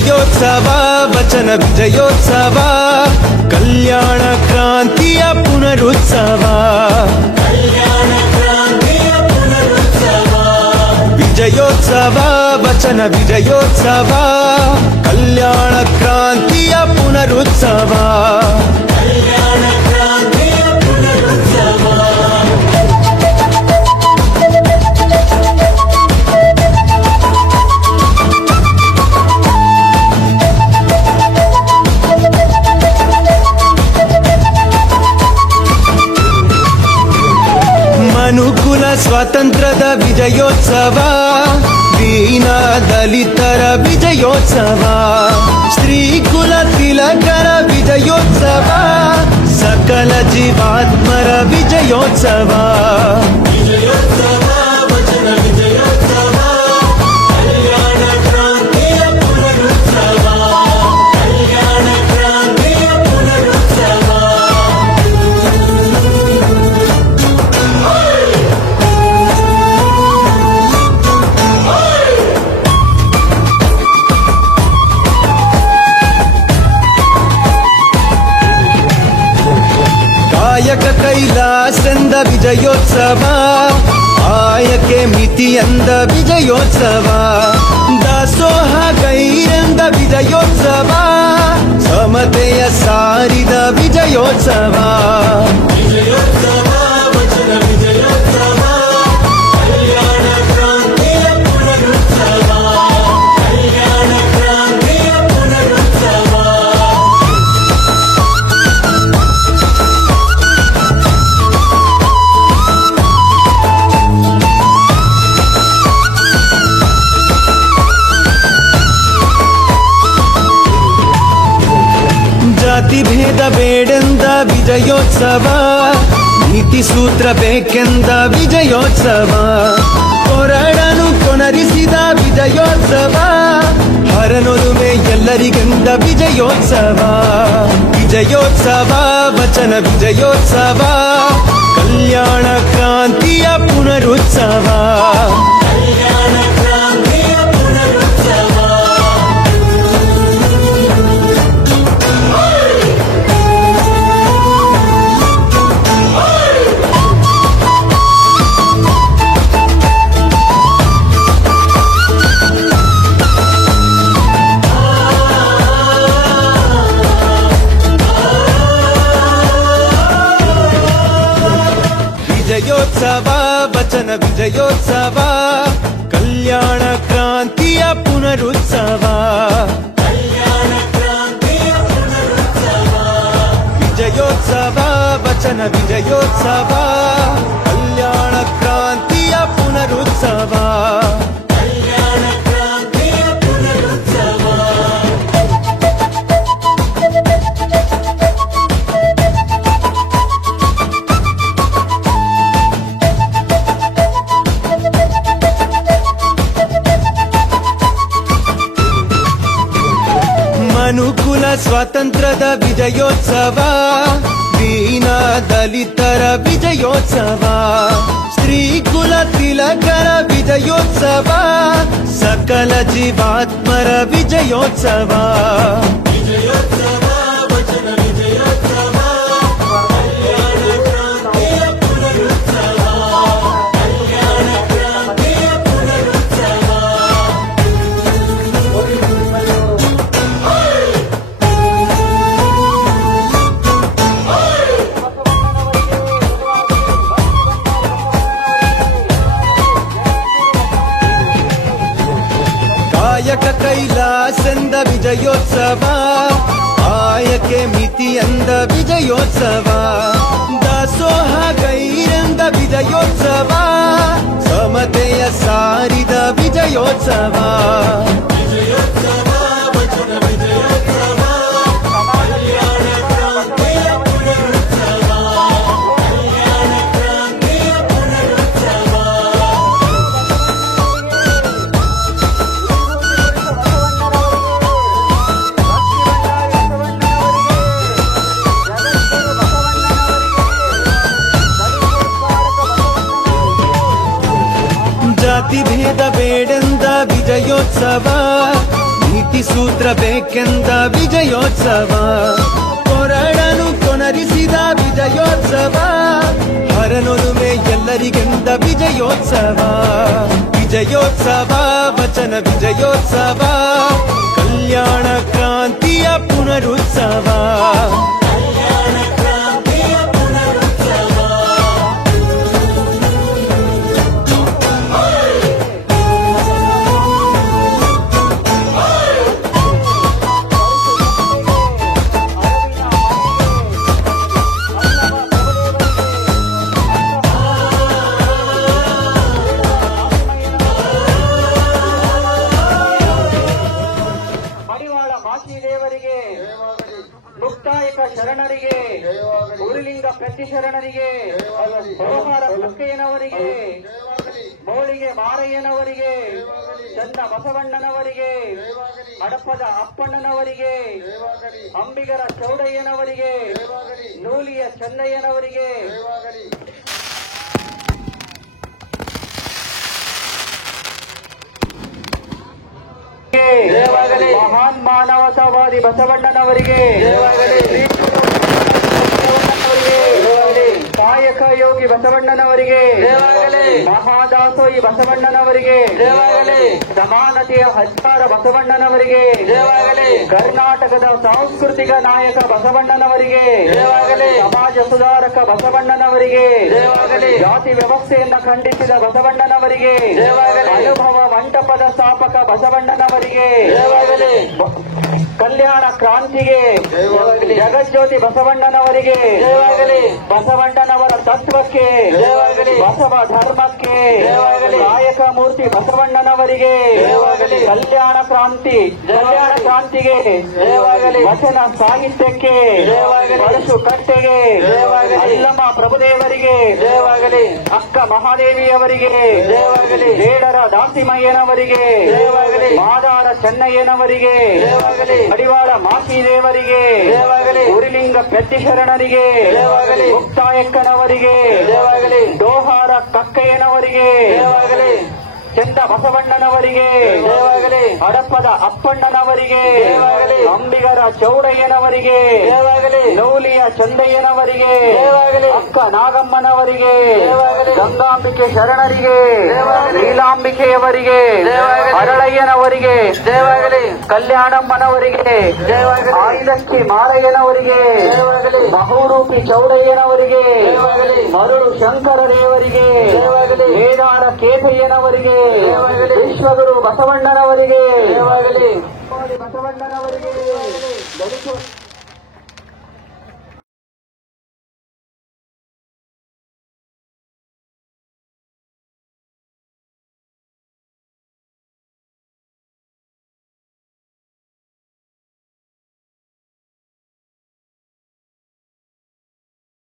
ವಿಜಯೋತ್ಸವ ವಚನ ವಿಜಯೋತ್ಸವ ಕಲ್ಯಾಣ ಕ್ರಾಂತಿಯ ಪುನರುತ್ಸವ ವಿಜಯೋತ್ಸವ ವಚನ ವಿಜಯೋತ್ಸವ ಕಲ್ಯಾಣ ಕ್ರಾಂತಿಯ ಪುನರುತ್ಸವ ಮನುಕುಲ ಸ್ವಾತಂತ್ರ್ಯದ ವಿಜಯೋತ್ಸವ ದೀನ ದಲಿತರ ವಿಜಯೋತ್ಸವ ಸ್ತ್ರೀಕುಲ ತಿಲಕರ ವಿಜಯೋತ್ಸವ ಸಕಲ ಜೀವಾತ್ಮರ ವಿಜಯೋತ್ಸವ ಕಾಯಕ ಕೈಲಾಸೆಂದ ವಿಜಯೋತ್ಸವ ಆಯಕೆ ಮಿತಿಯಂದ ವಿಜಯೋತ್ಸವ ದಾಸೋಹ ಗೈರೆಂದ ವಿಜಯೋತ್ಸವ ಸಮತೆಯ ಸಾರಿದ ವಿಜಯೋತ್ಸವ ಜಾತಿ ಭೇದ ಬೇಡೆಂದ ವಿಜಯೋತ್ಸವ ನೀತಿ ಸೂತ್ರ ಬೇಕೆಂದ ವಿಜಯೋತ್ಸವ ಕೊರಡನು ಕೊನರಿಸಿದ ವಿಜಯೋತ್ಸವ ಹರನೊಲುಮೆ ಎಲ್ಲರಿಗೆಂದ ವಿಜಯೋತ್ಸವ ವಿಜಯೋತ್ಸವ ವಚನ ವಿಜಯೋತ್ಸವ ಕಲ್ಯಾಣ ಕ್ರಾಂತಿಯ ಪುನರುತ್ಸವ ವಿಜಯೋತ್ಸವ ವಚನ ವಿಜಯೋತ್ಸವ ಕಲ್ಯಾಣ ಕ್ರಾಂತಿಯ ಪುನರುತ್ಸವ ವಿಜಯೋತ್ಸವ ವಚನ ವಿಜಯೋತ್ಸವ ಕಲ್ಯಾಣ ಕ್ರಾಂತಿಯ ಪುನರುತ್ಸವ ಮನುಕುಲ ಸ್ವಾತಂತ್ರ್ಯದ ವಿಜಯೋತ್ಸವ ದೀನ ದಲಿತರ ವಿಜಯೋತ್ಸವ ಸ್ತ್ರೀಕುಲ ತಿಲಕರ ವಿಜಯೋತ್ಸವ ಸಕಲ ಜೀವಾತ್ಮರ ವಿಜಯೋತ್ಸವ ಕಾಯಕ ಕೈಲಾಸೆಂದ ವಿಜಯೋತ್ಸವ ಆಯಕೆ ಮಿತಿಯಂದ ವಿಜಯೋತ್ಸವ ದಾಸೋಹ ಗೈರೆಂದ ವಿಜಯೋತ್ಸವ ಸಮತೆಯ ಸಾರಿದ ವಿಜಯೋತ್ಸವ ಜಾತಿ ಭೇದ ಬೇಡೆಂದ ವಿಜಯೋತ್ಸವ ನೀತಿ ಕ್ರಾಂತಿ ಸೂತ್ರ ಬೇಕೆಂದ ವಿಜಯೋತ್ಸವ, ಕೊರಳನು ಕೊನರಿಸಿದ ವಿಜಯೋತ್ಸವ, ಹರನೊಲುಮೆ ಎಲ್ಲರಿಗೆಂದ ವಿಜಯೋತ್ಸವ. ವಿಜಯೋತ್ಸವ ವಚನ ವಿಜಯೋತ್ಸವ, ಕಲ್ಯಾಣ ಕ್ರಾಂತಿಯ ಪುನರುತ್ಸವ. ದೇವರಿಗೆ, ಮುಕ್ತಾಯಕ ಶರಣರಿಗೆ, ಉರುಲಿಂಗ ಪ್ರತಿ ಶರಣರಿಗೆ, ಬಹುಹಾರ ಕಕ್ಕಯ್ಯನವರಿಗೆ, ಮೋಳಿಗೆ ಮಾರಯ್ಯನವರಿಗೆ, ಚಂದ ಬಸವಣ್ಣನವರಿಗೆ, ಹಡಪದ ಅಪ್ಪಣ್ಣನವರಿಗೆ, ಅಂಬಿಗರ ಚೌಡಯ್ಯನವರಿಗೆ, ನೂಲಿಯ ಚಂದಯ್ಯನವರಿಗೆ, ಮಹಾನ್ ಮಾನವತಾವಾದಿ ಬಸವಣ್ಣನವರಿಗೆ, ಕಾಯಕ ಯೋಗಿ ಬಸವಣ್ಣನವರಿಗೆ, ಮಹಾದಾಸೋಹಿ ಬಸವಣ್ಣನವರಿಗೆ, ಸಮಾನತೆಯ ಹಜ್ಜಾರ ಬಸವಣ್ಣನವರಿಗೆ, ಕರ್ನಾಟಕದ ಸಾಂಸ್ಕೃತಿಕ ನಾಯಕ ಬಸವಣ್ಣನವರಿಗೆ, ಸಮಾಜ ಸುಧಾರಕ ಬಸವಣ್ಣನವರಿಗೆ, ಜಾತಿ ವ್ಯವಸ್ಥೆಯನ್ನು ಖಂಡಿಸಿದ ಬಸವಣ್ಣನವರಿಗೆ, ಅನುಭವ ಮಂಟಪದ ಸ್ಥಾಪಕ ಬಸವಣ್ಣನವರಿಗೆ, ಕಲ್ಯಾಣ ಕ್ರಾಂತಿಗೆ ಜಗಜ್ಯೋತಿ ಬಸವಣ್ಣನವರಿಗೆ, ಬಸವಣ್ಣನವರ ತತ್ವಕ್ಕೆ, ಬಸವ ಧರ್ಮಕ್ಕೆ, ನಾಯಕ ಮೂರ್ತಿ ಬಸವಣ್ಣನವರಿಗೆ, ಕಲ್ಯಾಣ ಕ್ರಾಂತಿಗೆ, ವಚನ ಸಾಹಿತ್ಯಕ್ಕೆ, ಪರಶು ಕಟ್ಟೆಗೆ, ಅಲ್ಲಮ್ಮ ಪ್ರಭುದೇವರಿಗೆ, ಅಕ್ಕ ಮಹಾದೇವಿಯವರಿಗೆ, ಬೇಡರ ದಾಸಿಮಯ್ಯನವರಿಗೆ, ಮಾದಾರ ಚೆನ್ನಯ್ಯನವರಿಗೆ, ಮಡಿವಾಳ ಮಾಚಿದೇವರಿಗೆ, ಉರಿಲಿಂಗ ಪ್ರತಿ ಶರಣರಿಗೆ, ಮುಕ್ತಾಯಕ್ಕನವರಿಗೆ, ಡೋಹಾರ ಕಕ್ಕಯ್ಯನವರಿಗೆ, ಚಂದ ಬಸವಣ್ಣನವರಿಗೆ, ಹಡಪದ ಅಪ್ಪಣ್ಣನವರಿಗೆ, ಅಂಬಿಗರ ಚೌಡಯ್ಯನವರಿಗೆ, ನೌಲಿಯ ಚಂದಯ್ಯನವರಿಗೆ, ಅಕ್ಕ ನಾಗಮ್ಮನವರಿಗೆ, ಗಂಗಾಂಬಿಕೆ ಶರಣರಿಗೆ, ನೀಲಾಂಬಿಕೆಯವರಿಗೆ, ಹರಳಯ್ಯನವರಿಗೆ, ಕಲ್ಯಾಣಮ್ಮನವರಿಗೆ, ಆಯಿಲಕ್ಕಿ ಮಾರಯ್ಯನವರಿಗೆ, ಬಹುರೂಪಿ ಚೌಡಯ್ಯನವರಿಗೆ, ಮರುಳು ಶಂಕರದೇವರಿಗೆ, ಕೇದಾರ ಕೇತಯ್ಯನವರಿಗೆ, ವಿಶ್ವಗುರು ಬಸವಣ್ಣನವರಿಗೆ, ಬಸವಣ್ಣನವರಿಗೆ